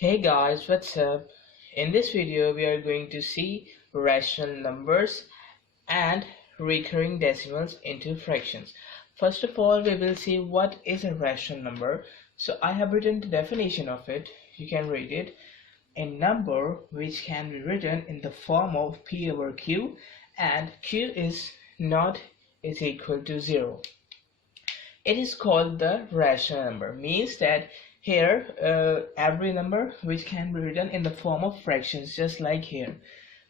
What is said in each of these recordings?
Hey guys, what's up? In this video we are going to see rational numbers and recurring decimals into fractions. First of all, we will see what is a rational number. So I have written the definition of it. You can read it. A number which can be written in the form of P over Q, and Q is equal to 0. It is called the rational number. Means that here every number which can be written in the form of fractions, just like here.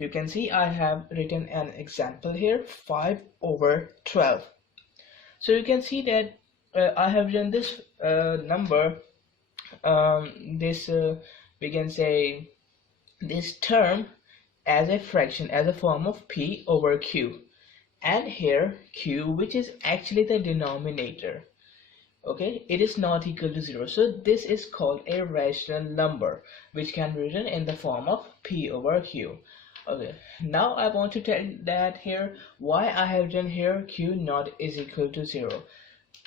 You can see I have written an example here, 5 over 12. So you can see that I have written this number, we can say this term as a fraction, as a form of P over Q, and here Q, which is actually the denominator. Okay, it is not equal to 0, so this is called a rational number which can be written in the form of P over Q. Okay, now I want to tell that here why I have written here Q not is equal to 0.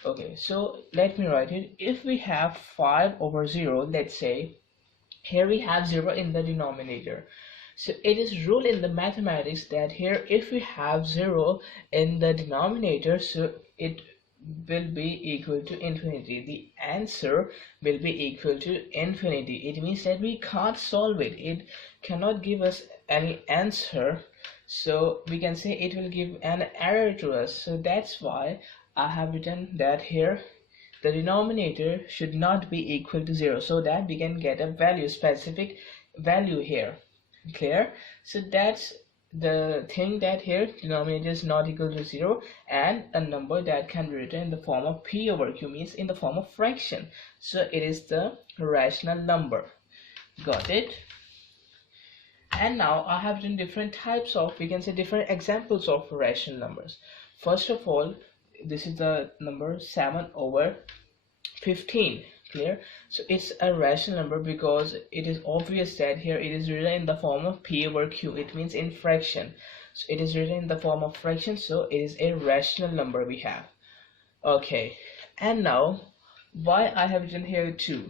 Okay, so let me write it. If we have 5 over 0, let's say here we have 0 in the denominator. So it is rule in the mathematics that here if we have 0 in the denominator, so it will be equal to infinity. The answer will be equal to infinity. It means that we can't solve it. It cannot give us any answer. So we can say it will give an error to us. So that's why I have written that here the denominator should not be equal to 0, so that we can get a value, specific value here. Clear? So that's the thing, that here denominator is not equal to 0, and a number that can be written in the form of P over Q, means in the form of fraction. So it is the rational number. Got it? And now I have written different types of, we can say different examples of rational numbers. First of all, this is the number 7 over 15. Clear? So it's a rational number because it is obvious that here it is written in the form of P over Q. It means in fraction. So it is written in the form of fraction, so it is a rational number we have. Okay, and now why I have written here 2.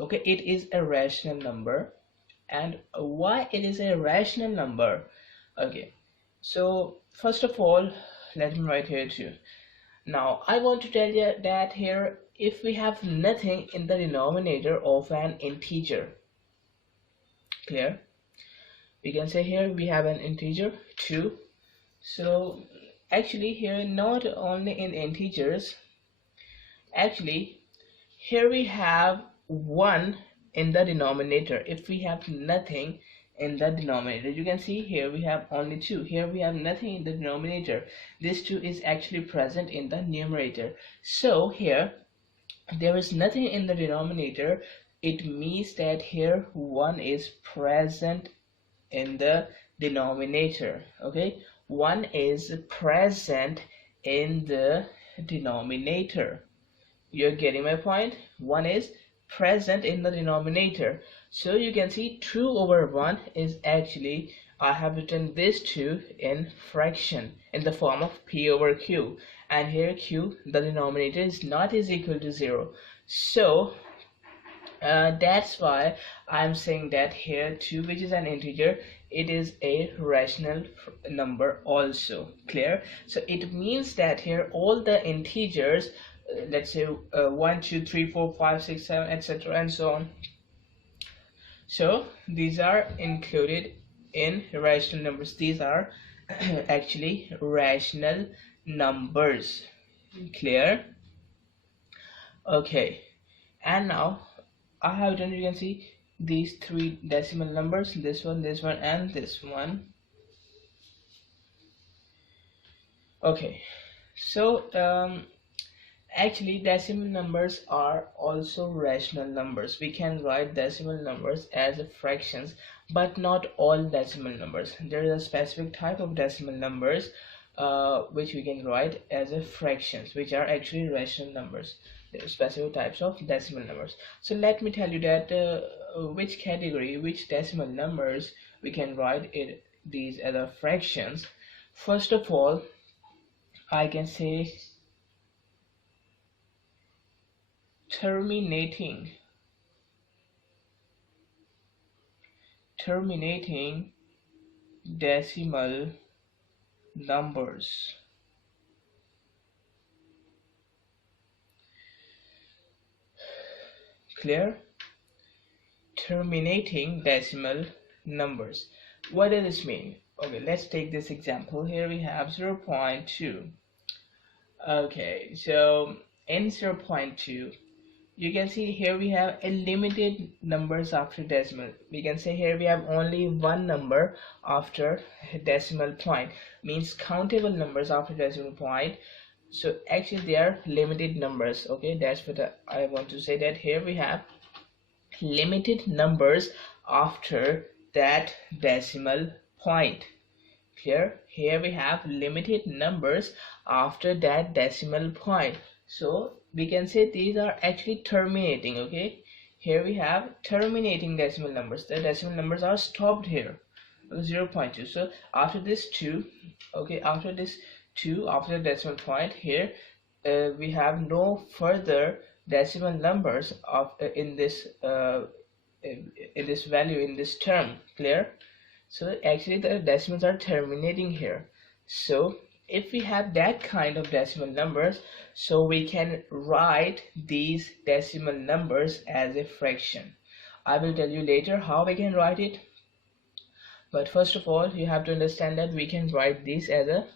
Okay, it is a rational number. And why it is a rational number? Okay, so first of all, let me write here 2. Now I want to tell you that here if we have nothing in the denominator of an integer, clear, we can say here we have an integer 2. So actually here not only in integers, actually here we have 1 in the denominator. If we have nothing in the denominator, you can see here we have only 2. Here we have nothing in the denominator. This 2 is actually present in the numerator. So here there is nothing in the denominator. It means that here 1 is present in the denominator. Okay, 1 is present in the denominator. You're getting my point? 1 is present in the denominator. So you can see 2 over 1 is actually, I have written this 2 in fraction in the form of P over Q, and here Q, the denominator, is not equal to 0. So that's why I'm saying that here 2, which is an integer, it is a rational number also. Clear? So it means that here all the integers, let's say 1 2 3 4 5 6 7 etc. and so on, so these are included in rational numbers. These are actually rational numbers. Clear? Okay, and now I have done, you can see these 3 decimal numbers, this one, and this one. Okay, so actually decimal numbers are also rational numbers. We can write decimal numbers as fractions, but not all decimal numbers. There is a specific type of decimal numbers which we can write as fractions, which are actually rational numbers. There are specific types of decimal numbers. So let me tell you that which category, which decimal numbers we can write these as fractions. First of all, I can say terminating terminating decimal numbers. Clear? Terminating decimal numbers. What does this mean? Okay, let's take this example. Here we have 0.2. Okay, so in 0.2, you can see here we have a limited numbers after decimal. We can say here we have only one number after decimal point, means countable numbers after decimal point. So actually they are limited numbers. Okay, that's what I want to say, that here we have limited numbers after that decimal point. Clear? Here we have limited numbers after that decimal point. So we can say these are actually terminating. Okay, here we have terminating decimal numbers. The decimal numbers are stopped here. 0.2. So after this 2, okay, after this 2, after the decimal point here, we have no further decimal numbers of in this value, in this term. Clear? So actually the decimals are terminating here. So if we have that kind of decimal numbers, so we can write these decimal numbers as a fraction. I will tell you later how we can write it, but first of all you have to understand that we can write these as a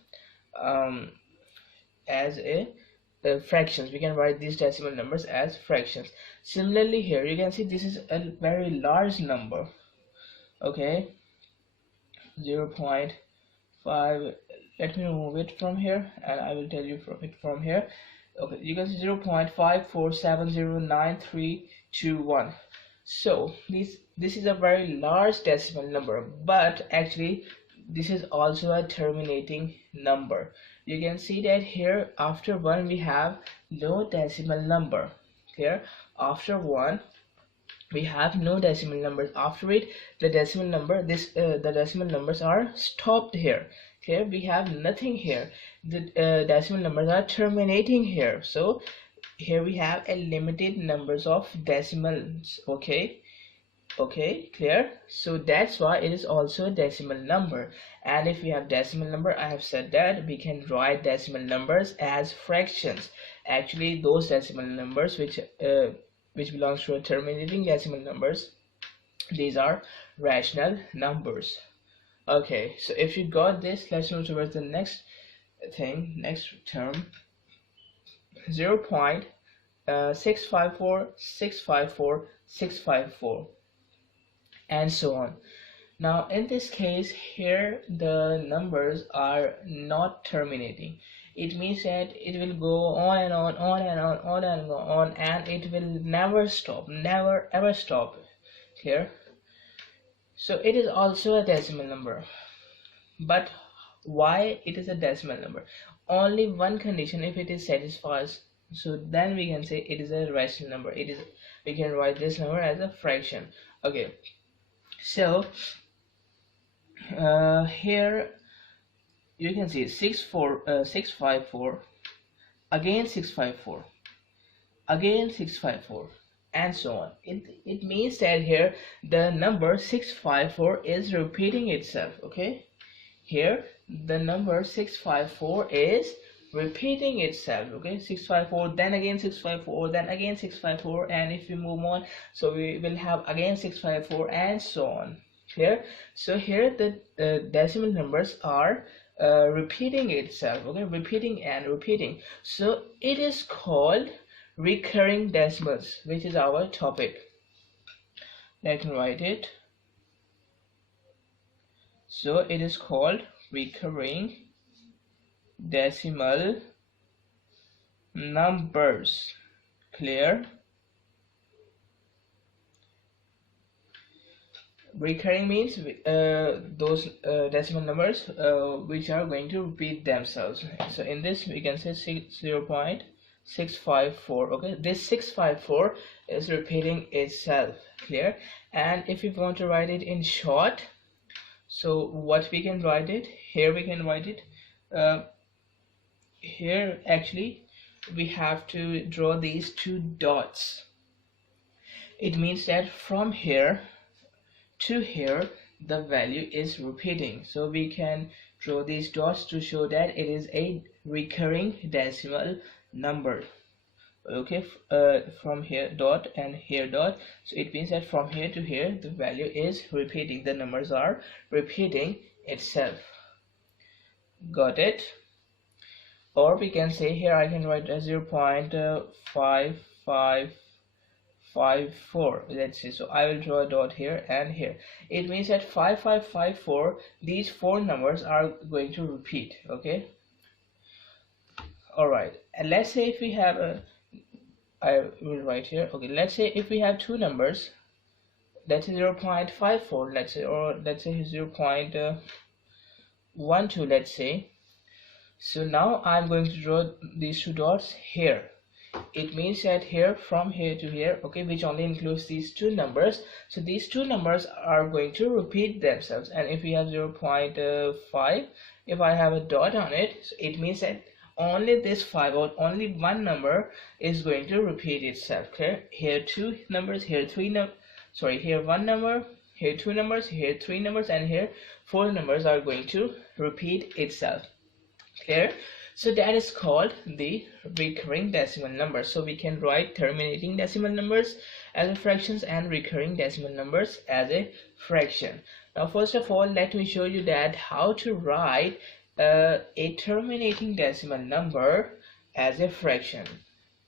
fractions. We can write these decimal numbers as fractions. Similarly here you can see this is a very large number. Okay, 0.5. Let me remove it from here and I will tell you from here. Okay, you can see 0.5470931. So this is a very large decimal number, but actually this is also a terminating number. You can see that here after 1 we have no decimal number. Here after 1 we have no decimal numbers. After it the decimal number, the decimal numbers are stopped here. Here we have nothing here. The decimal numbers are terminating here. So here we have a limited numbers of decimals. Okay, clear? So that's why it is also a decimal number. And if we have decimal number, I have said that we can write decimal numbers as fractions. Actually those decimal numbers which belongs to a terminating decimal numbers, these are rational numbers. Okay, so if you got this, let's move towards the next thing, next term. 0.654, and so on. Now in this case here the numbers are not terminating. It means that it will go on and on, and it will never stop, never ever stop. Here, so it is also a decimal number. But why it is a decimal number? Only one condition, if it is satisfies, so then we can say it is a rational number. We can write this number as a fraction. Okay, so here you can see 654, again 654, again 654, and so on. It means that here the number 654 is repeating itself. Okay, here the number 654 is repeating itself. Okay, 654, then again 654, then again 654, and if we move on, so we will have again 654, and so on. Clear? So here the decimal numbers are repeating itself. Okay, repeating and repeating. So it is called recurring decimals, which is our topic. Let me write it. So it is called recurring decimal numbers. Clear? Recurring means those decimal numbers which are going to repeat themselves. So in this we can say 0.654. Okay, this 654 is repeating itself. Clear? And if you want to write it in short, so what we can write it here, we can write it here. Actually we have to draw these two dots. It means that from here to here the value is repeating. So we can draw these dots to show that it is a recurring decimal number. Okay, from here dot and here dot, so it means that from here to here the value is repeating, the numbers are repeating itself. Got it? Or we can say here I can write as 0.5554. Let's see, so I will draw a dot here and here. It means that 5554, these four numbers are going to repeat. Okay, all right, and let's say if we have a, I will write here, okay, let's say if we have two numbers, that's 0.54, let's say, or let's say 0.12, let's say. So now I'm going to draw these two dots here. It means that here from here to here, okay, which only includes these two numbers, so these two numbers are going to repeat themselves. And if we have 0.5, if I have a dot on it, so it means that only this 5 or only one number is going to repeat itself. Okay, here two numbers, here here one number, here two numbers, here three numbers, and here four numbers are going to repeat itself. Clear? So that is called the recurring decimal number. So we can write terminating decimal numbers as a fractions and recurring decimal numbers as a fraction. Now first of all, let me show you that how to write a terminating decimal number as a fraction.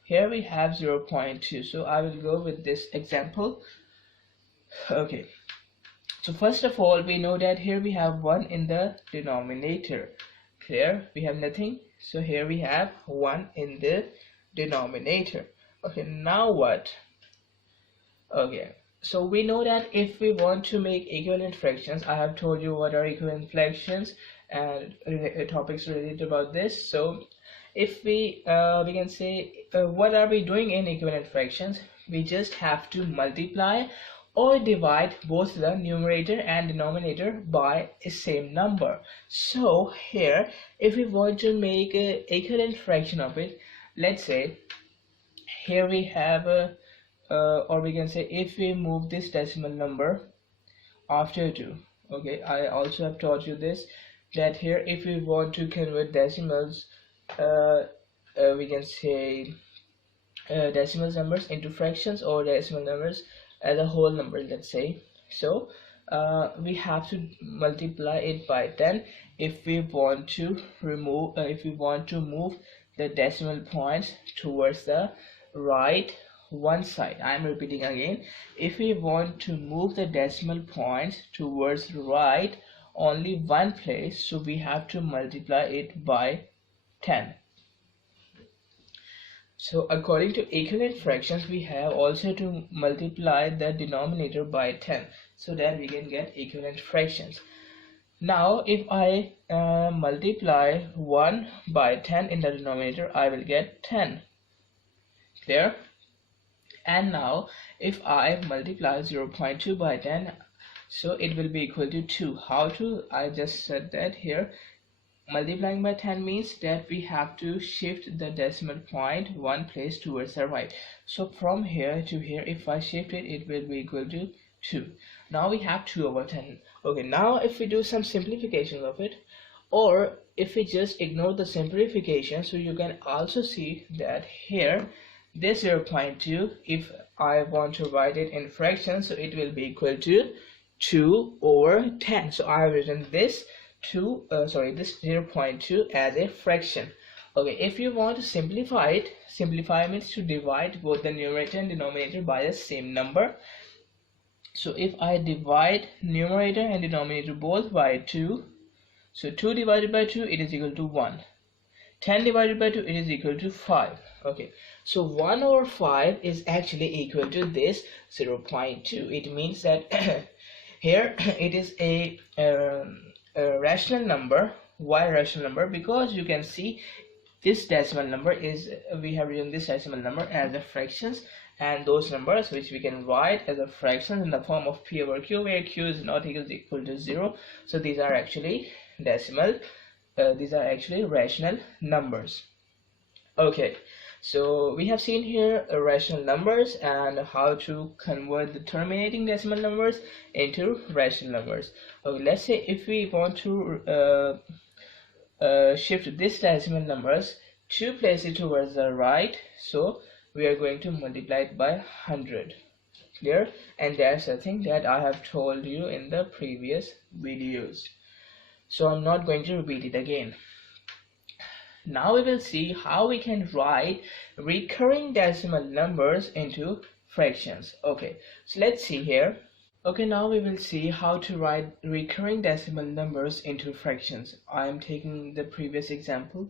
Here we have 0.2, so I will go with this example. Okay, so first of all, we know that here we have 1 in the denominator. Clear? We have nothing, so here we have 1 in the denominator. Okay, now what? Okay, so we know that if we want to make equivalent fractions, I have told you what are equivalent fractions and topics related about this. So if we can say what are we doing in equivalent fractions? We just have to multiply or divide both the numerator and denominator by a same number. So here, if we want to make an equivalent fraction of it, let's say here we have a or we can say if we move this decimal number after 2. Okay, I also have taught you this, that here if we want to convert decimals, we can say decimal numbers into fractions or decimal numbers as a whole number, let's say. So we have to multiply it by 10 if we want to remove move the decimal points towards the right one side. I'm repeating again, if we want to move the decimal points towards right only one place, so we have to multiply it by 10. So according to equivalent fractions, we have also to multiply the denominator by 10 so that we can get equivalent fractions. Now if I multiply 1 by 10 in the denominator, I will get 10. Clear? And now if I multiply 0.2 by 10, so it will be equal to 2. How to? I just said that here. Multiplying by 10 means that we have to shift the decimal point one place towards the right. So from here to here, if I shift it, it will be equal to 2. Now we have 2 over 10. Okay, now if we do some simplification of it, or if we just ignore the simplification, so you can also see that here this 0.2, if I want to write it in fractions, so it will be equal to 2 over 10. So I have written this this 0.2 as a fraction. Okay, if you want to simplify it, simplify means to divide both the numerator and denominator by the same number. So if I divide numerator and denominator both by 2, so 2 divided by 2, it is equal to 1. 10 divided by 2, it is equal to 5. Okay, so 1 over 5 is actually equal to this 0.2. It means that here it is a rational number. Why rational number? Because you can see this decimal number is, we have written this decimal number as a fractions, and those numbers which we can write as a fraction in the form of p over q, where q is not equal to 0, so these are actually decimal, these are actually rational numbers. Okay, So we have seen here rational numbers and how to convert the terminating decimal numbers into rational numbers. Okay, let's say if we want to shift this decimal numbers to place it towards the right, so we are going to multiply it by 100. Clear? And that's the thing that I have told you in the previous videos, so I'm not going to repeat it again. Now we will see how we can write recurring decimal numbers into fractions. Okay, so let's see here. Okay, now we will see how to write recurring decimal numbers into fractions. I am taking the previous example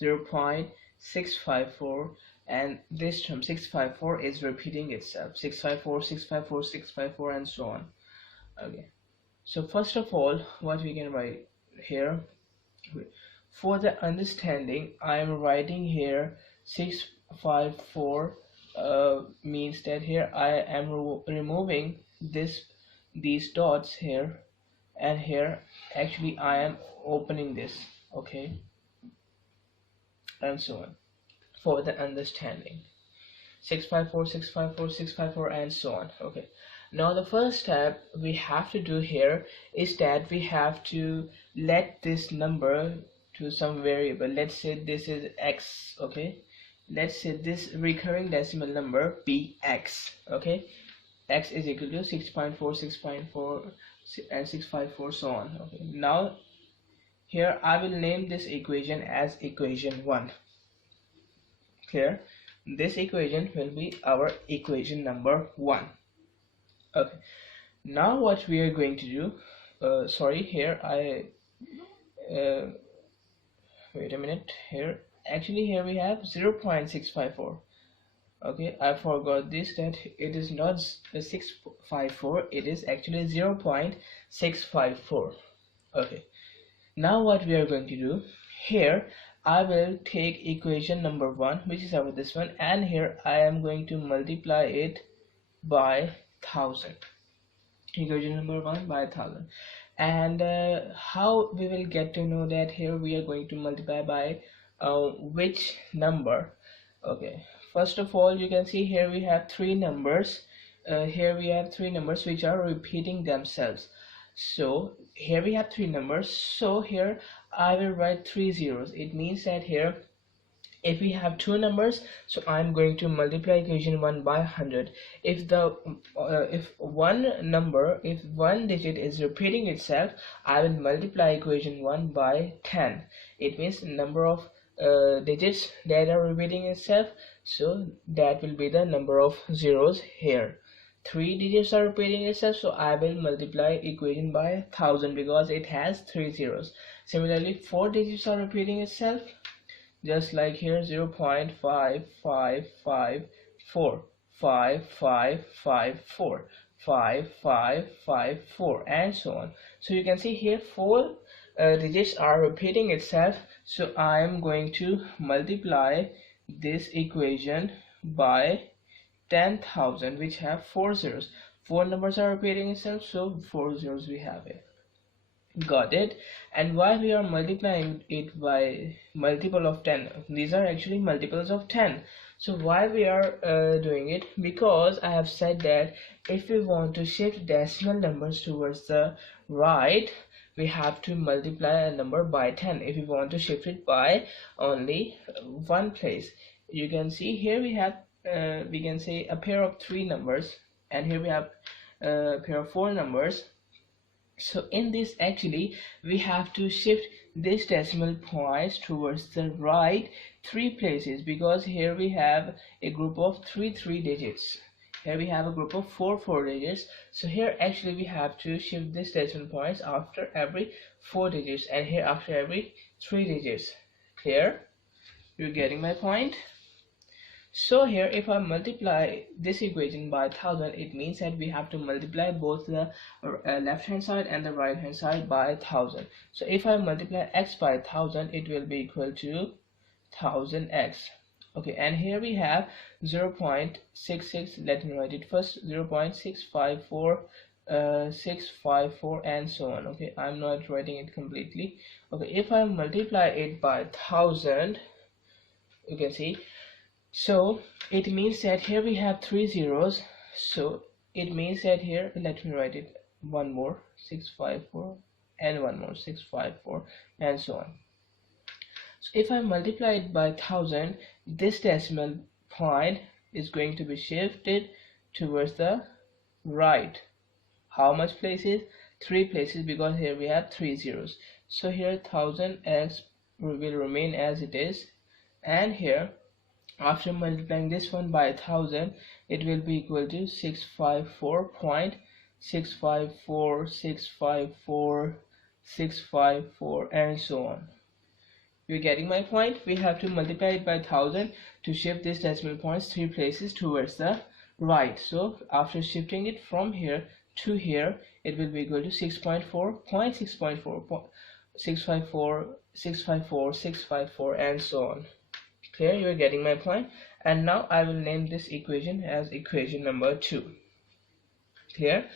0.654, and this term 654 is repeating itself, 654, 654, 654, and so on. Okay, so first of all, what we can write here, for the understanding, I am writing here 654 means that here I am removing these dots here, and here actually I am opening this. Okay, and so on, for the understanding. 654, 654, 654, and so on. Okay, now the first step we have to do here is that we have to let this number to some variable. Let's say this is x. Okay, let's say this recurring decimal number be x. Okay, x is equal to 6.4, 6.4, and 654, so on. Okay, now here I will name this equation as equation 1. Clear? This equation will be our equation number 1. Okay, now what we are going to do, sorry, here I wait a minute, here actually here we have 0.654. okay, I forgot this, that it is not 654, it is actually 0.654. okay, now what we are going to do here, I will take equation number 1, which is our this one, and here I am going to multiply it by 1000. Equation number 1 by 1000. And how we will get to know that here we are going to multiply by which number? Okay, first of all, you can see here we have three numbers. Here we have three numbers which are repeating themselves. So here we have three numbers, so here I will write 3 zeros. It means that here if we have two numbers, so I'm going to multiply equation 1 by 100. If one digit is repeating itself, I will multiply equation 1 by 10. It means the number of digits that are repeating itself, so that will be the number of zeros here. 3 digits are repeating itself, so I will multiply equation by 1000 because it has 3 zeros. Similarly, 4 digits are repeating itself, just like here 0.5554, 5554, 5554, and so on. So you can see here 4 digits are repeating itself, so I am going to multiply this equation by 10,000, which have 4 zeros. 4 numbers are repeating itself, so 4 zeros we have it. Got it? And why we are multiplying it by multiple of 10? These are actually multiples of 10. So why we are doing it? Because I have said that if we want to shift decimal numbers towards the right, we have to multiply a number by 10. If we want to shift it by only one place, you can see here we have we can say a pair of 3 numbers, and here we have a pair of 4 numbers. So in this actually we have to shift this decimal points towards the right 3 places, because here we have a group of 3 digits, here we have a group of 4 digits. So here actually we have to shift this decimal points after every 4 digits, and here after every 3 digits. Clear? You're getting my point? So here if I multiply this equation by 1000, it means that we have to multiply both the left hand side and the right hand side by 1000. So if I multiply x by 1000, it will be equal to 1000x. Okay, and here we have 0.66, let me write it first, 0.654, 654, and so on. Okay, I'm not writing it completely. Okay, if I multiply it by 1000, you can see So it means that here we have three zeros. So it means that here, let me write it one more, 654, and one more, 654, and so on. So if I multiply it by 1000, this decimal point is going to be shifted towards the right. How much places? 3 places, because here we have three zeros. So here 1000x will remain as it is, and here after multiplying this one by 1000, it will be equal to 654.654, and so on. You're getting my point? We have to multiply it by 1000 to shift this decimal points 3 places towards the right. So after shifting it from here to here, it will be equal to 6.4.654, and so on. Clear? You are getting my point? And now I will name this equation as equation number 2. Clear?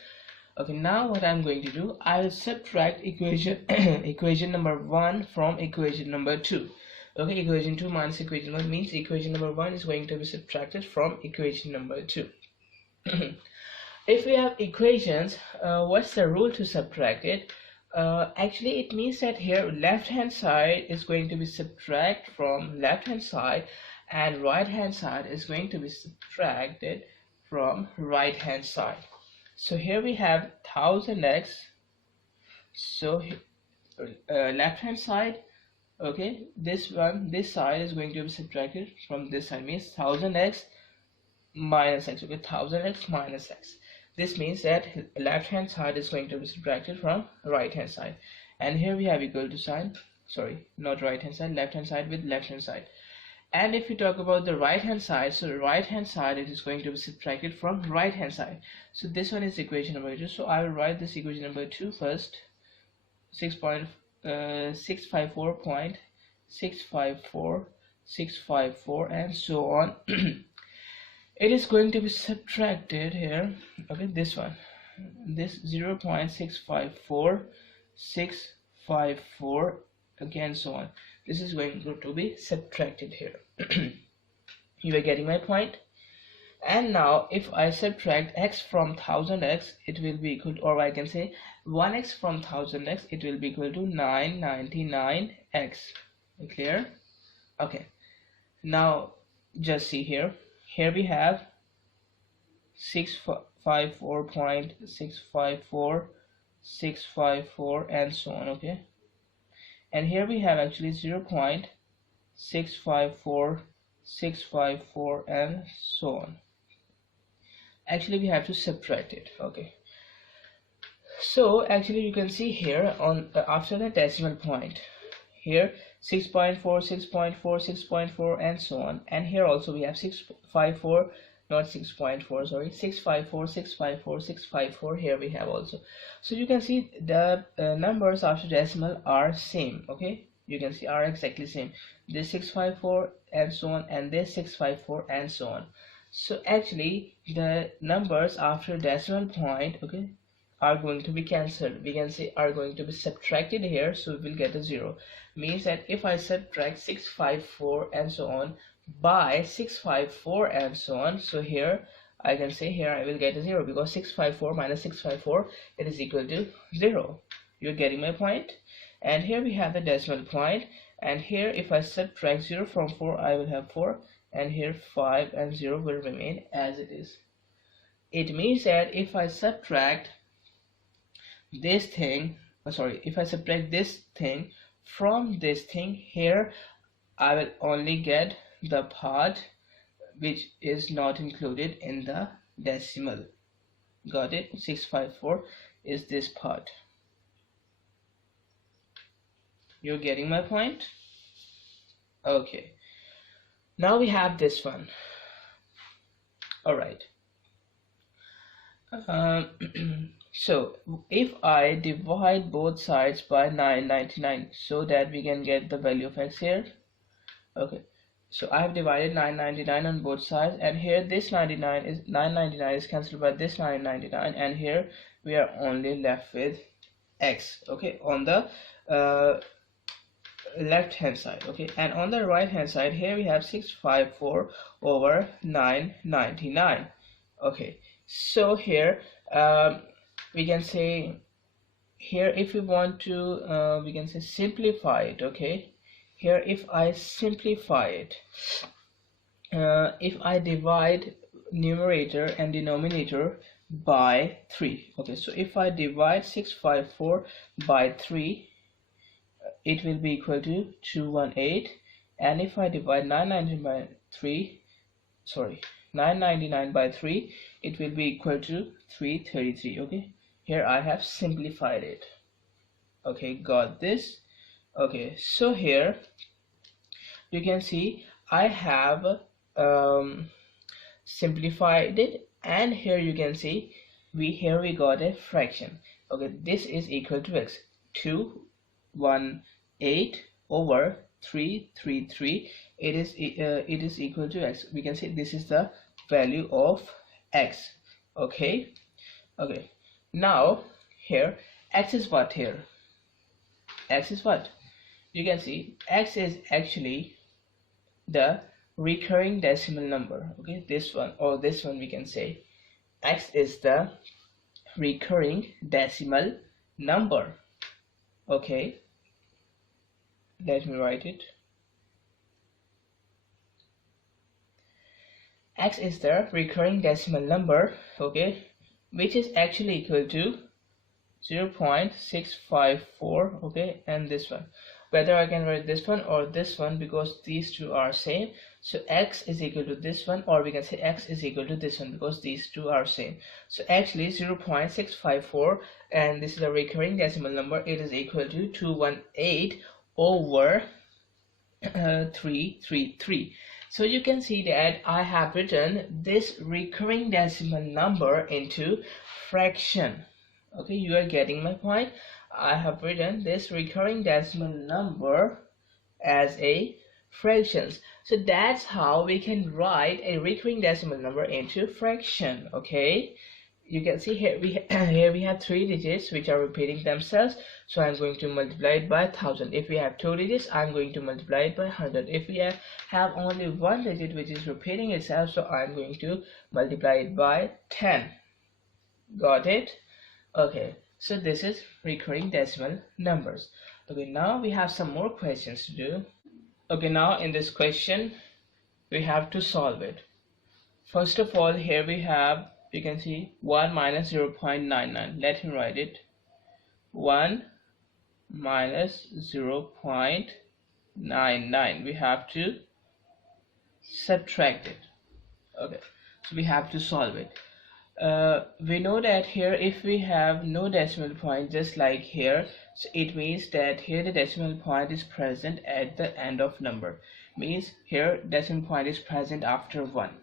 Okay, now what I'm going to do, I will subtract equation equation number 1 from equation number 2. Okay, equation 2 minus equation 1 means equation number 1 is going to be subtracted from equation number 2. If we have equations, what's the rule to subtract it? Actually, it means that here left hand side is going to be subtracted from left hand side, and right hand side is going to be subtracted from right hand side. So here we have 1000x. So left hand side, okay, this side is going to be subtracted from this side, means 1000x minus x. Okay, 1000x minus x. This means that left hand side is going to be subtracted from right hand side, and here we have equal to sign, sorry, not right hand side, left hand side with left hand side. And if we talk about the right hand side, so the right hand side, it is going to be subtracted from right hand side. So this one is equation number 2. So I will write this equation number 2 first. 6.654, and so on. It is going to be subtracted here. Okay, this one, this 0.654, again, so on. This is going to be subtracted here. You are getting my point? And now if I subtract x from 1000x, it will be equal to, or I can say 1x from 1000x, it will be equal to 999x. Clear? Okay, now just see here. Here we have 654.654, and so on. Okay, and here we have actually 0.654654, and so on. Actually we have to subtract it. Okay, so actually you can see here on after the decimal point, here 6.4, 6.4, 6.4, and so on. And here also we have 654, not 6.4, sorry, 654, 654, 654. Here we have also. So you can see the numbers after decimal are same. Okay, you can see are exactly same. This 654 and so on, and this 654 and so on. So actually the numbers after decimal point, okay, are going to be cancelled. We can say are going to be subtracted here, so we will get a 0. Means that if I subtract 654 and so on by 654 and so on, so here I can say here I will get a 0, because 654 minus 654, it is equal to 0. You're getting my point? And here we have the decimal point, and here if I subtract 0 from 4, I will have 4, and here 5 and 0 will remain as it is. It means that if I subtract this thing, if I subtract this thing from this thing, here I will only get the part which is not included in the decimal. Got it? 654 is this part. You're getting my point? Okay, now we have this one. All right. So if I divide both sides by 999 so that we can get the value of x here. Okay, so I have divided 999 on both sides, and here this 999 is cancelled by this 999, and here we are only left with x. Okay, on the left hand side. Okay, and on the right hand side here we have 654 over 999. Okay, so here we can say here if we want to we can say simplify it. Okay, here if I simplify it, if I divide numerator and denominator by 3. Okay, so if I divide 654 by 3, it will be equal to 218, and if I divide 999 by 3, it will be equal to 333. Okay, here I have simplified it. Okay, got this? Okay, so here you can see I have simplified it, and here you can see we got a fraction. Okay, this is equal to x. 218 over 333, it is equal to x. We can say this is the value of x. Okay, now here x is what? Here x is what? You can see x is actually the recurring decimal number. Okay, this one, or this one, we can say x is the recurring decimal number. Okay, let me write it. X is the recurring decimal number, okay, which is actually equal to 0.654. okay, and this one, whether I can write this one or this one, because these two are same. So x is equal to this one, or we can say x is equal to this one, because these two are same. So actually 0.654, and this is a recurring decimal number, it is equal to 218 over 333. So you can see that I have written this recurring decimal number into fraction. Okay, you are getting my point. I have written this recurring decimal number as a fractions. So that's how we can write a recurring decimal number into fraction. Okay, you can see here here we have 3 digits which are repeating themselves, so I'm going to multiply it by 1000. If we have 2 digits, I'm going to multiply it by 100. If we have only 1 digit which is repeating itself, so I'm going to multiply it by 10. Got it? Okay, so this is recurring decimal numbers. Okay, now we have some more questions to do. Okay, now in this question we have to solve it. First of all, here we have, you can see 1 minus 0.99. Let me write it. 1 minus 0.99. We have to subtract it. Okay, so we have to solve it. We know that here if we have no decimal point, just like here, so it means that here the decimal point is present at the end of number. Means here decimal point is present after 1.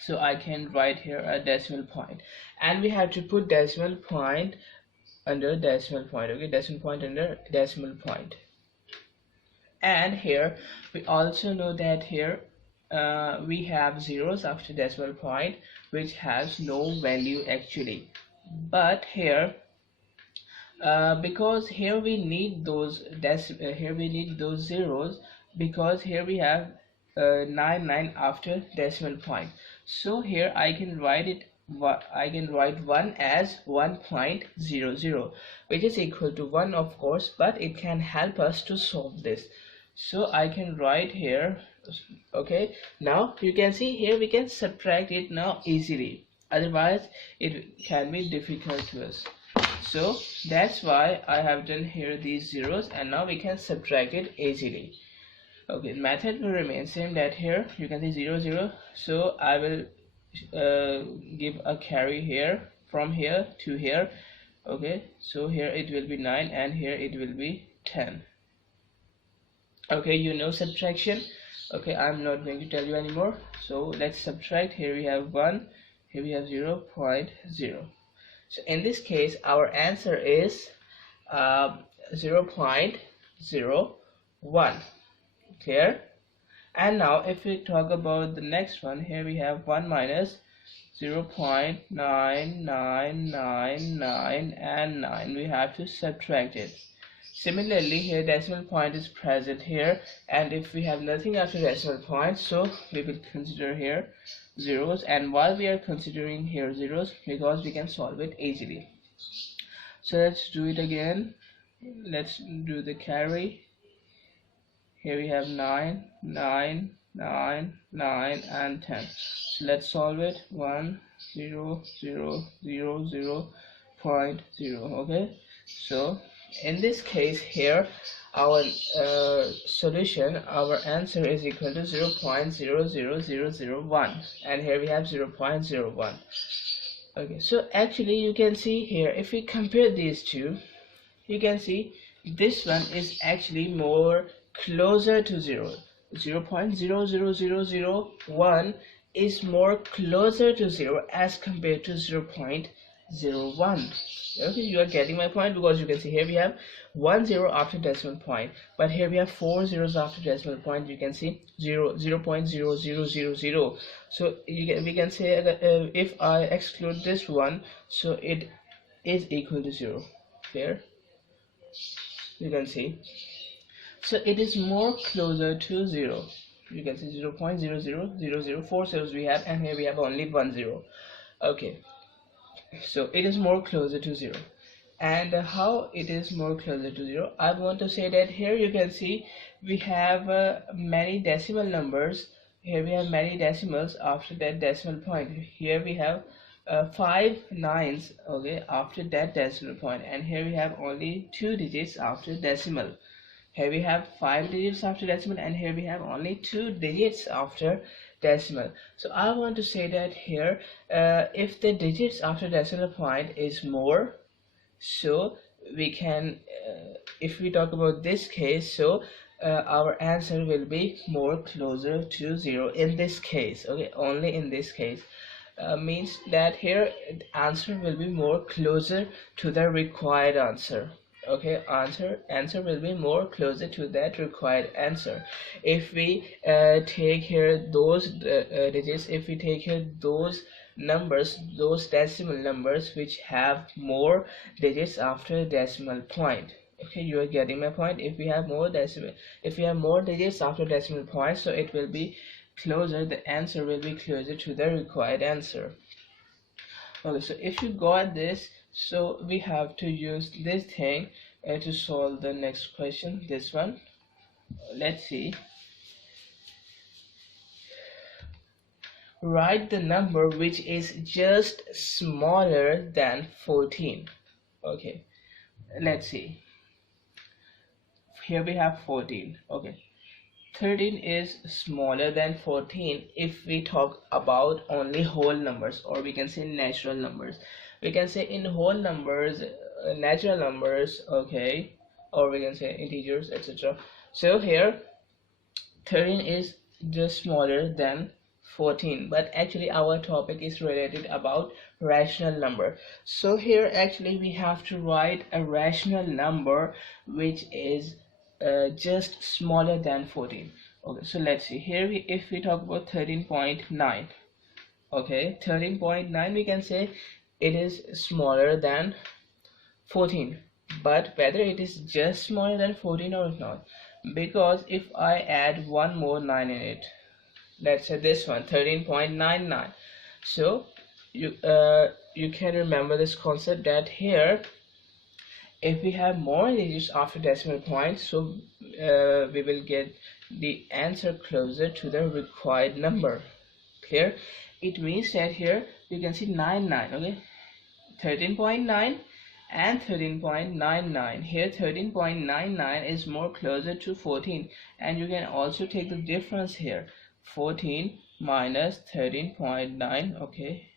So I can write here a decimal point, and we have to put decimal point under decimal point. Okay, decimal point under decimal point. And here we also know that here we have zeros after decimal point, which has no value actually. But here because here we need those zeros, because here we have 99 after decimal point. So here I can write 1 as 1.00, which is equal to 1, of course, but it can help us to solve this. So I can write here. Okay, now you can see here we can subtract it now easily, otherwise it can be difficult to us. So that's why I have done here these zeros, and now we can subtract it easily. Okay, method will remain same, that here you can see 0 0. So I will give a carry here from here to here. Okay, so here it will be 9 and here it will be 10. Okay, you know subtraction. Okay, I'm not going to tell you anymore. So let's subtract. Here we have 1, here we have 0.0. So in this case our answer is 0.01. Clear? And now if we talk about the next one, here we have 1 minus 0.9999 and 9. We have to subtract it. Similarly, here decimal point is present here, and if we have nothing after decimal point, so we will consider here zeros. And why we are considering here zeros? Because we can solve it easily. So let's do it again. Let's do the carry. Here we have 9, 9, 9, 9 and 10. So let's solve it. 1 0 0 0 0 0.0. Okay, so in this case here our solution, our answer is equal to 0.00001, and here we have 0.01. Okay, so actually you can see here, if we compare these two, you can see this one is actually more closer to 0. 0.00001 is more closer to 0 as compared to 0.01. Okay, you are getting my point, because you can see here we have 1 0 after decimal point, but here we have 4 zeros after decimal point. You can see 0.0000. So we can say that if I exclude this one, so it is equal to 0. Here you can see, so it is more closer to 0. You can see 0.0000. Zeros we have, and here we have only 1 0. Okay, so it is more closer to 0. And how it is more closer to 0, I want to say that here you can see we have many decimal numbers. Here we have many decimals after that decimal point. Here we have 5 nines, okay, after that decimal point, and here we have only 2 digits after decimal. Here we have 5 digits after decimal, and here we have only 2 digits after decimal. So I want to say that here if the digits after decimal point is more, so we can if we talk about this case, so our answer will be more closer to 0 in this case. Okay, only in this case. Means that here the answer will be more closer to the required answer. Okay, answer will be more closer to that required answer. If we take here those digits, if we take here those numbers, those decimal numbers which have more digits after decimal point. Okay, you are getting my point. If we have more digits after decimal point, so it will be closer, the answer will be closer to the required answer. Okay, so if you got this, so we have to use this thing to solve the next question, this one. Let's see. Write the number which is just smaller than 14. Okay, let's see. Here we have 14. Okay, 13 is smaller than 14 if we talk about only whole numbers, or we can say natural numbers. We can say in whole numbers, natural numbers, okay, or we can say integers, etc. So here 13 is just smaller than 14, but actually our topic is related about rational number. So here actually we have to write a rational number which is just smaller than 14. Okay, so let's see here. If we talk about 13.9, okay, 13.9, we can say it is smaller than 14, but whether it is just smaller than 14 or not, because if I add one more 9 in it, let's say this one, 13.99, so you can remember this concept that here if we have more digits after decimal point, so we will get the answer closer to the required number. Clear? It means that here you can see 99, okay, 13.9 and 13.99. Here 13.99 is more closer to 14, and you can also take the difference here, 14 minus 13.9. okay,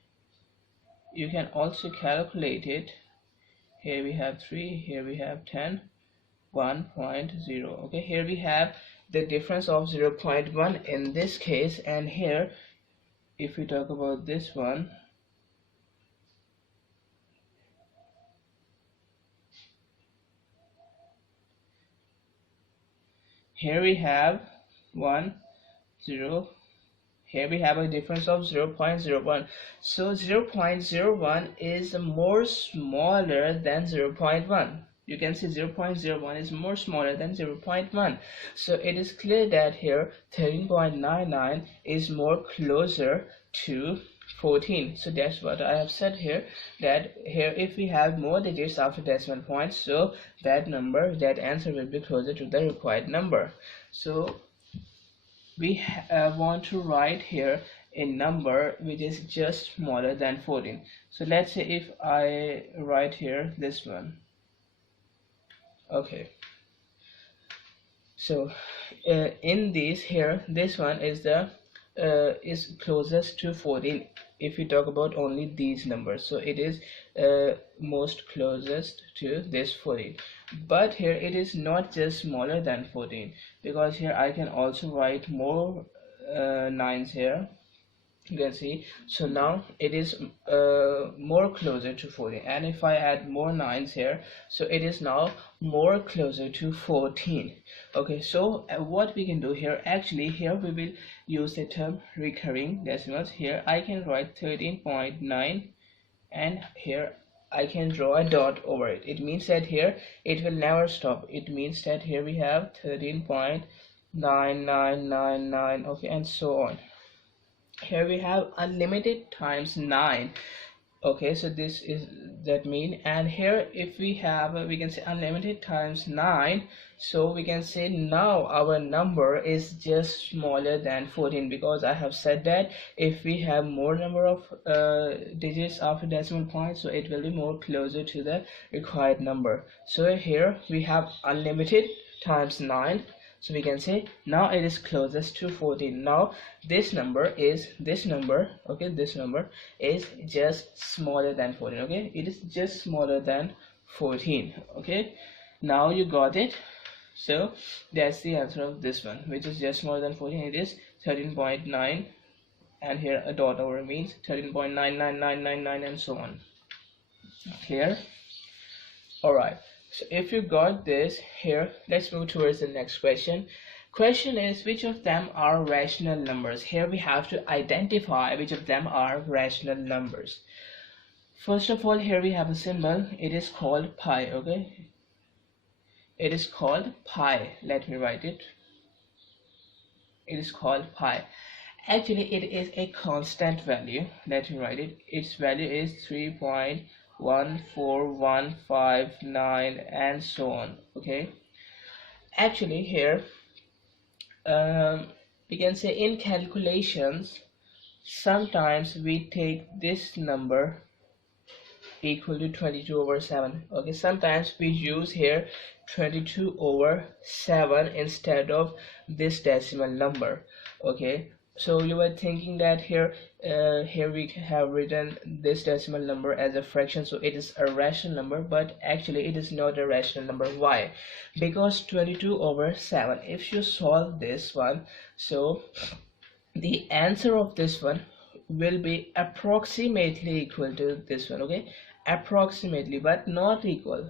you can also calculate it. Here we have 3, here we have 10, 1.0. okay, here we have the difference of 0.1 in this case, and here if we talk about this one, here we have 1 0, here we have a difference of 0.01. so 0.01 is more smaller than 0.1. you can see 0.01 is more smaller than 0.1. So it is clear that here 13.99 is more closer to 14. So that's what I have said here, that here if we have more digits after decimal points, so that answer will be closer to the required number. So we want to write here a number which is just smaller than 14. So let's say if I write here this one. Okay, so in this here, this one is the is closest to 14 if we talk about only these numbers. So it is most closest to this 14, but here it is not just smaller than 14, because here I can also write more nines here, you can see. So now it is more closer to 14, and if I add more nines here, so it is now more closer to 14. Okay, so what we can do here, actually here we will use the term recurring decimals. Here I can write 13.9, and here I can draw a dot over it. It means that here it will never stop. It means that here we have 13.9999, okay, and so on. Here we have unlimited times 9. Okay, so this is that mean, and here if we have we can say unlimited times 9, so we can say now our number is just smaller than 14, because I have said that if we have more number of digits after decimal point, so it will be more closer to the required number. So here we have unlimited times 9, so we can say now it is closest to 14. Now this number is okay, this number is just smaller than 14. Okay, it is just smaller than 14. Okay, now you got it. So that's the answer of this one, which is just smaller than 14. It is 13.9, and here a dot over means 13.99999, and so on. Clear? All right. So if you got this here, let's move towards the next question. Question is, which of them are rational numbers? Here we have to identify which of them are rational numbers. First of all, here we have a symbol. It is called pi. Okay, it is called pi. Let me write it. It is called pi. Actually it is a constant value. Let me write it. Its value is 3.14159, and so on. Okay, actually here we can say in calculations sometimes we take this number equal to 22/7. Okay, sometimes we use here 22/7 instead of this decimal number. Okay, so you were thinking that here we have written this decimal number as a fraction, so it is a rational number, but actually it is not a rational number. Why? Because 22/7, if you solve this one, so the answer of this one will be approximately equal to this one. Okay, approximately, but not equal.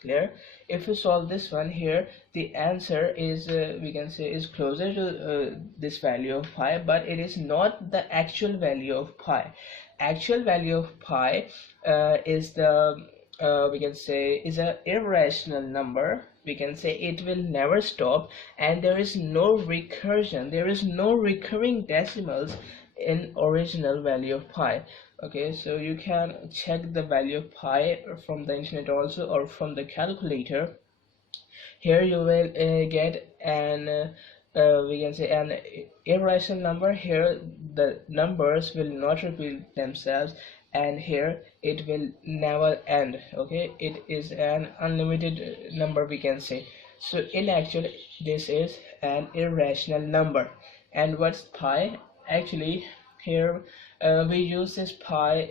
Clear? If you solve this one here, the answer is we can say is closer to this value of pi, but it is not the actual value of pi. Actual value of pi is the we can say is a irrational number. We can say it will never stop, and there is no recursion, there is no recurring decimals in original value of pi. Okay, so you can check the value of pi from the internet also, or from the calculator. Here you will get an we can say an irrational number. Here the numbers will not repeat themselves, and here it will never end. Okay, it is an unlimited number, we can say. So in actual this is an irrational number. And what's pi? Actually here we use this pi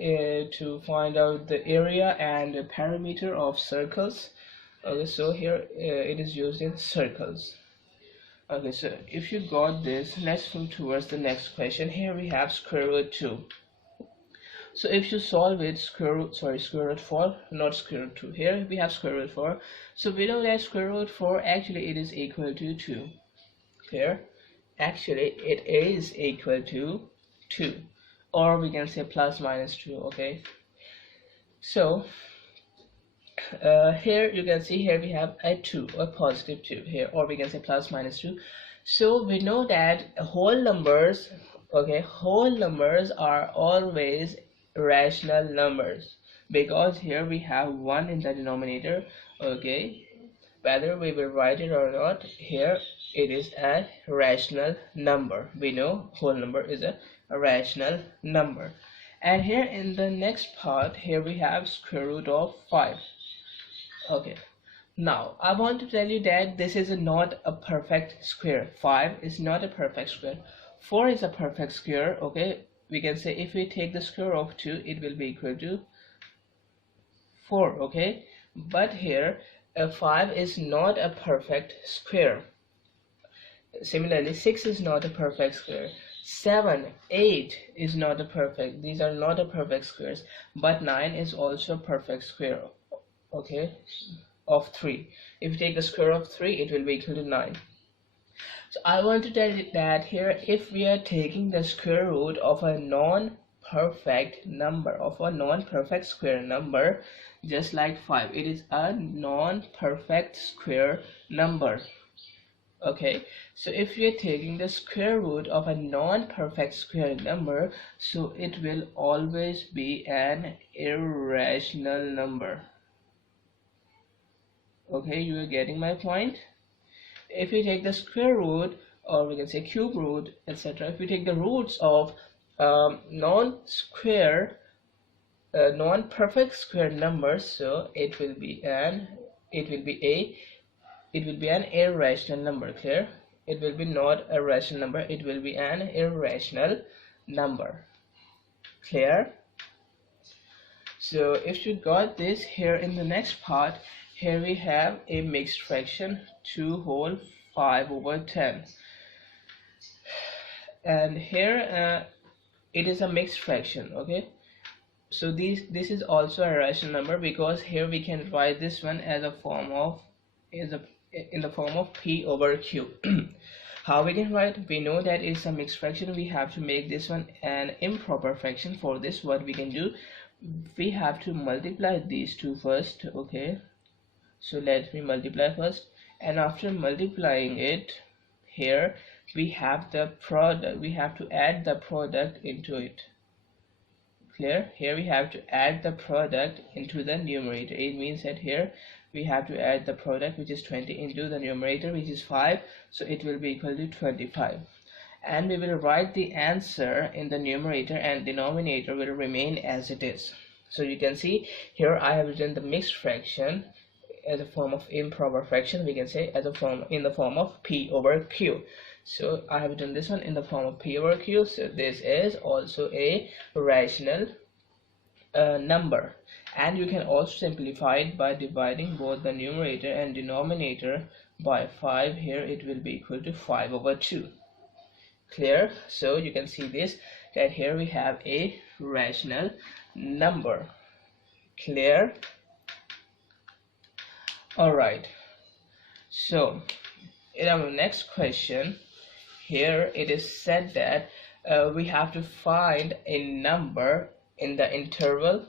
to find out the area and the perimeter of circles. Okay, so here it is used in circles. Okay, so if you got this, let's move towards the next question. Here we have square root 2. So if you solve it, square root 4, not square root 2. Here we have square root 4. So we know that square root 4 actually it is equal to 2. Clear? Actually it is equal to 2, or we can say plus minus 2. Okay, so Here you can see, here we have a 2, a positive 2 here, or we can say plus minus 2. So we know that whole numbers, okay, whole numbers are always rational numbers, because here we have 1 in the denominator. Okay, whether we will write it or not, here it is a rational number. We know whole number is a rational number. And here in the next part, here we have square root of 5. Okay, now I want to tell you that this is not a perfect square. 5 is not a perfect square. 4 is a perfect square. Okay, we can say if we take the square of 2, it will be equal to 4. Okay, but here 5 is not a perfect square. Similarly, 6 is not a perfect square. 7, 8 is not a perfect. These are not a perfect squares. But 9 is also a perfect square. Okay, of 3. If you take the square of 3, it will be equal to 9. So I want to tell you that here, if we are taking the square root of a non-perfect number, of a non-perfect square number, just like 5, it is a non-perfect square number. Okay, so if we are taking the square root of a non-perfect square number, so it will always be an irrational number. Okay, you are getting my point? If we take the square root, or we can say cube root, etc., if we take the roots of non-perfect square numbers, so it will be an irrational number. Clear? It will be not a rational number, it will be an irrational number. Clear? So if you got this, here in the next part, here we have a mixed fraction 2 whole 5 over 10, and here it is a mixed fraction. Okay, so this is also a rational number, because here we can write this one as a form of in the form of p over q. How we can write? We know that it's a mixed fraction. We have to make this one an improper fraction. For this, what we can do, we have to multiply these two first. Okay, so let me multiply first, and after multiplying it, here we have the product, we have to add the product into it. Clear? Here we have to add the product into the numerator. It means that here we have to add the product, which is 20, into the numerator, which is 5, so it will be equal to 25, and we will write the answer in the numerator, and denominator will remain as it is. So you can see here I have written the mixed fraction as a form of improper fraction, we can say as a form in the form of p over q. So I have done this one in the form of p over q. So this is also a rational number, and you can also simplify it by dividing both the numerator and denominator by 5. Here it will be equal to 5 over 2. Clear? So you can see this, that here we have a rational number. Clear? Alright, so in our next question, here it is said that we have to find a number in the interval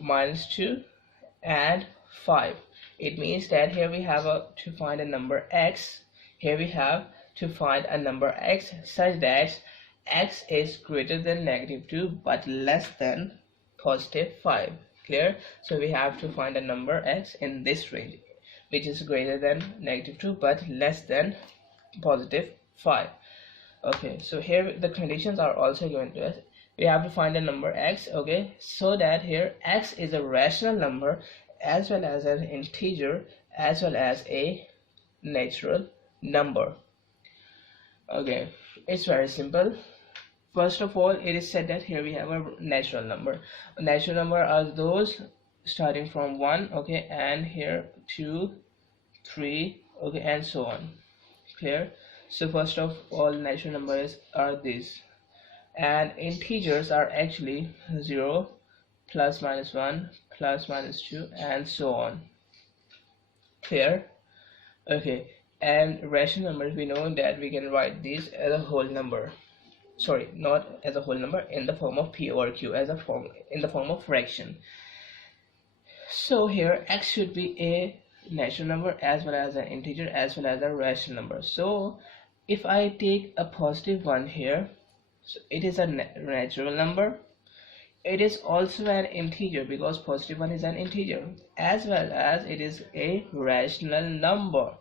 -2 and 5. It means that here we have to find a number x. Here we have to find a number x such that x is greater than -2 but less than +5. Clear? So we have to find a number x in this range, which is greater than -2 but less than +5. Okay, so here the conditions are also given to us. We have to find a number x, okay, so that here x is a rational number as well as an integer as well as a natural number. Okay, it's very simple. First of all, it is said that here we have a natural number. A natural number are those starting from 1, okay, and here 2, 3, okay, and so on. Clear? So first of all, natural numbers are these, and integers are actually 0, +(-1), +(-2), and so on. Clear? Okay, and rational numbers, we know that we can write these as a whole number. Sorry, not as a whole number, in the form of p over q, as a form in the form of fraction. So here x should be a natural number as well as an integer as well as a rational number. So if I take a positive one here, so it is a natural number. It is also an integer because positive one is an integer, as well as it is a rational number.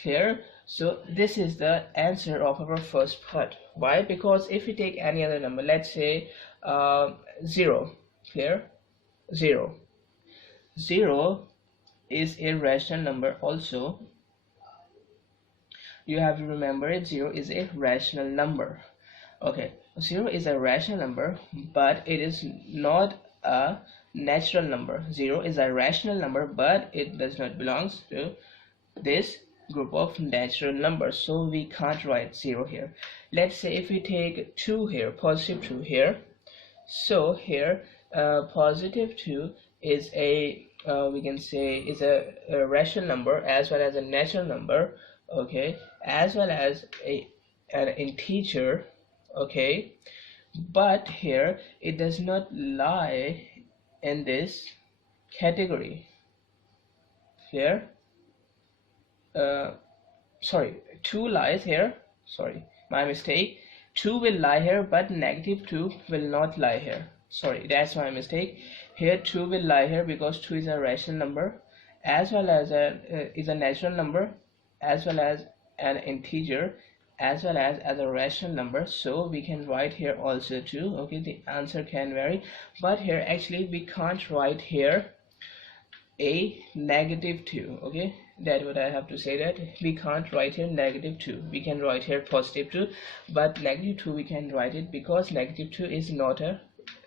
Clear? So this is the answer of our first part. Why? Because if we take any other number, let's say 0. Clear? 0 is a rational number also. You have to remember it. 0 is a rational number. Okay, 0 is a rational number, but it is not a natural number. 0 is a rational number, but it does not belong to this group of natural numbers, so we can't write 0 here. Let's say if we take 2 here, positive 2 here, so here positive 2 is a we can say is a rational number as well as a natural number, okay, as well as an integer, okay, but here it does not lie in this category here. Sorry, 2 lies here, sorry, my mistake. 2 will lie here, but negative 2 will not lie here. Sorry, that's my mistake. Here 2 will lie here because 2 is a rational number as well as is a natural number as well as an integer as well as a rational number, so we can write here also 2. Okay, the answer can vary, but here actually we can't write here a negative 2. Okay, that's what I have to say, that we can't write here negative 2. We can write here positive 2, but negative 2 we can write it because negative 2 is not a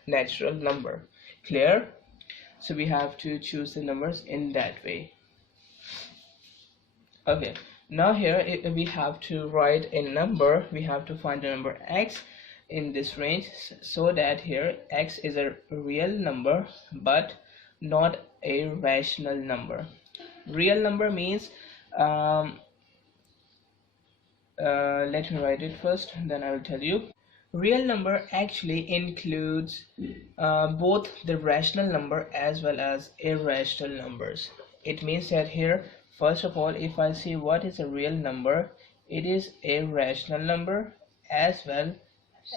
natural number. Clear? So we have to choose the numbers in that way. Okay, now here we have to write a number. We have to find the number x in this range, so that here x is a real number but not a rational number. Real number means let me write it first, then I will tell you. Real number actually includes both the rational number as well as irrational numbers. It means that here, first of all, if I see what is a real number, it is a rational number as well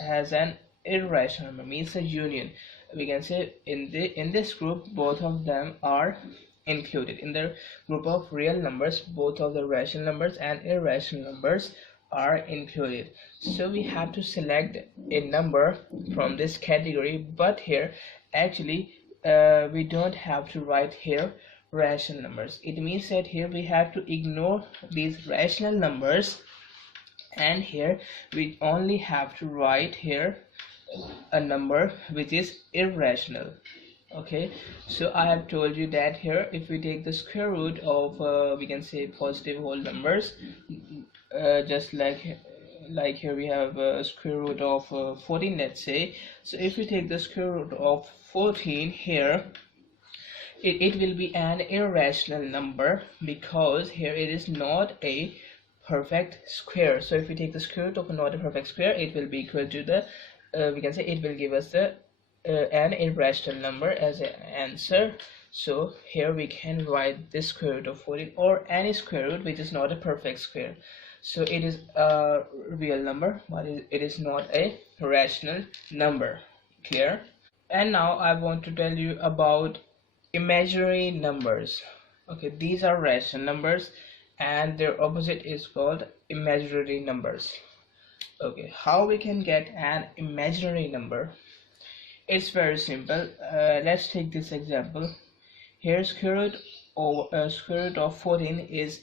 as an irrational number, means a union. We can say in this group both of them are included. In the group of real numbers, both of the rational numbers and irrational numbers are included. So we have to select a number from this category, but here actually we don't have to write here rational numbers. It means that here we have to ignore these rational numbers, and here we only have to write here a number which is irrational. Okay, so I have told you that here if we take the square root of we can say positive whole numbers, just like here we have a square root of 14, let's say. So if we take the square root of 14 here, it will be an irrational number because here it is not a perfect square. So if we take the square root of not a perfect square, it will be equal to the we can say it will give us the an irrational number as an answer. So here we can write this square root of 14 or any square root which is not a perfect square. So it is a real number, but it is not a rational number. Clear? And now I want to tell you about imaginary numbers. Okay, these are rational numbers and their opposite is called imaginary numbers. Okay, how we can get an imaginary number? It's very simple. Let's take this example. Here square root of 14 is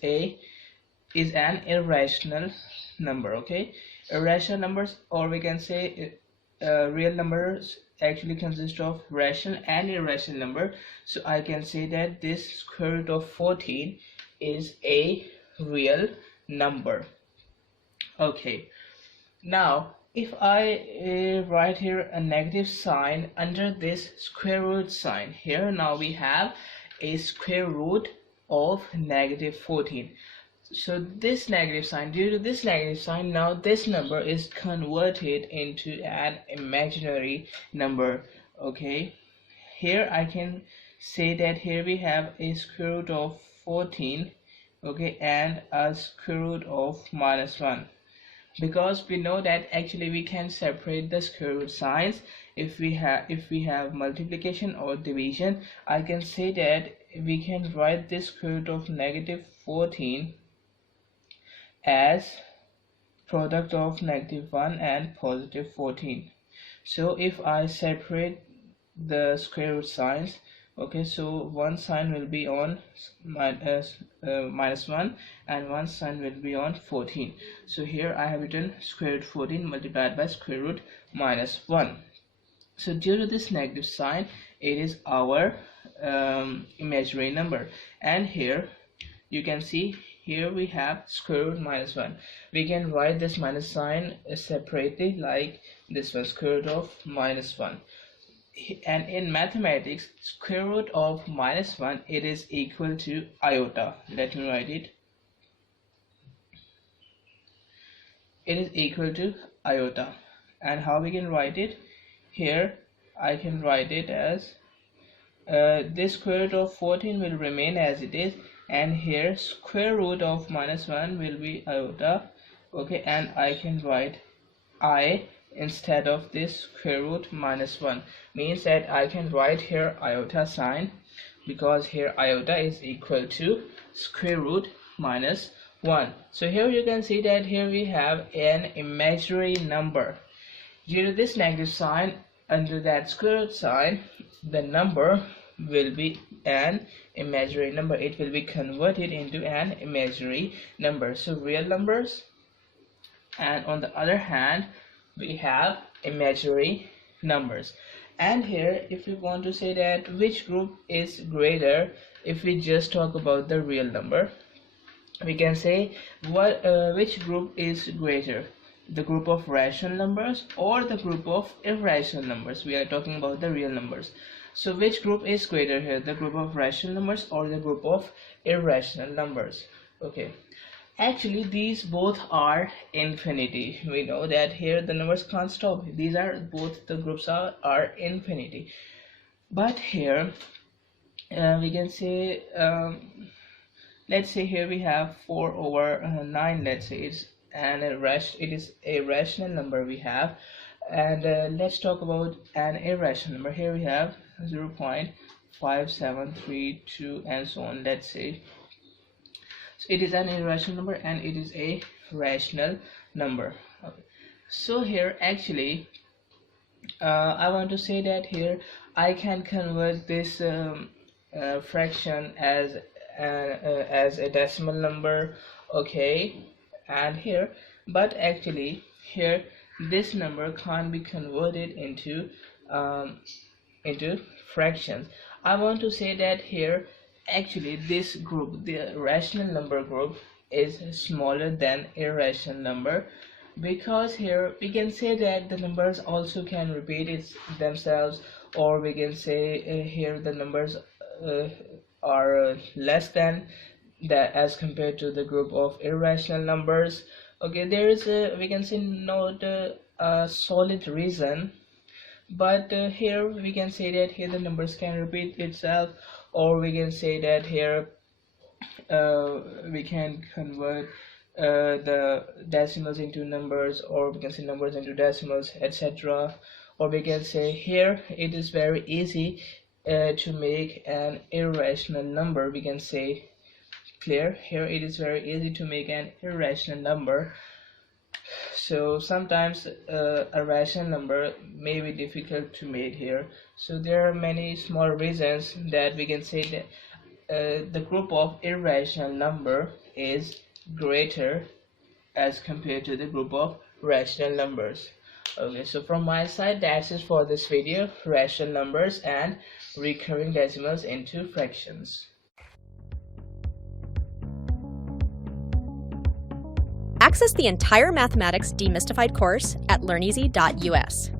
an irrational number. Okay, irrational numbers, or we can say real numbers, actually consist of rational and irrational number. So I can say that this square root of 14 is a real number. Okay, now if I write here a negative sign under this square root sign, here now we have a square root of negative 14. So this negative sign, due to this negative sign, now this number is converted into an imaginary number. Okay, here I can say that here we have a square root of 14, okay, and a square root of -1, because we know that actually we can separate the square root signs if we have multiplication or division. I can say that we can write this square root of -14 as product of -1 and +14. So if I separate the square root signs, okay, so one sign will be on -1 and one sign will be on 14. So here I have written square root 14 multiplied by square root -1. So due to this negative sign, it is our imaginary number. And here you can see, here we have square root -1. We can write this minus sign separately, like this one, square root of -1. And in mathematics, square root of -1, it is equal to iota. Let me write it. It is equal to iota. And how we can write it? Here I can write it as this square root of 14 will remain as it is, and here square root of -1 will be iota, okay, and I can write I instead of this square root -1, means that I can write here iota sign, because here iota is equal to square root -1. So here you can see that here we have an imaginary number. Due to this negative sign under that square root sign, the number will be an imaginary number. It will be converted into an imaginary number. So real numbers, and on the other hand we have imaginary numbers. And here if we want to say that which group is greater, if we just talk about the real number, we can say which group is greater, the group of rational numbers or the group of irrational numbers. We are talking about the real numbers. So which group is greater here, the group of rational numbers or the group of irrational numbers? Okay, actually these both are infinity. We know that here the numbers can't stop. These are both, the groups are infinity. But here we can say let's say here we have 4/9. Let's say it is a rational number we have. And let's talk about an irrational number. Here we have 0.5732 and so on. Let's say so it is an irrational number and it is a rational number. Okay. So here actually I want to say that here I can convert this fraction as a decimal number, okay, and here, but actually here this number can't be converted into fractions. I want to say that here actually this group, the rational number group, is smaller than irrational number, because here we can say that the numbers also can repeat themselves, or we can say here the numbers are less than that as compared to the group of irrational numbers. Okay, there is we can say not a solid reason, but here we can say that here the numbers can repeat itself, or we can say that here we can convert the decimals into numbers, or we can say numbers into decimals, etc. Or we can say here it is very easy to make an irrational number. We can say clear, here it is very easy to make an irrational number. So sometimes a rational number may be difficult to make here. So there are many small reasons that we can say that the group of irrational number is greater as compared to the group of rational numbers. Okay, so from my side, that's it for this video: rational numbers and recurring decimals into fractions. Access the entire Mathematics Demystified course at learneasy.us.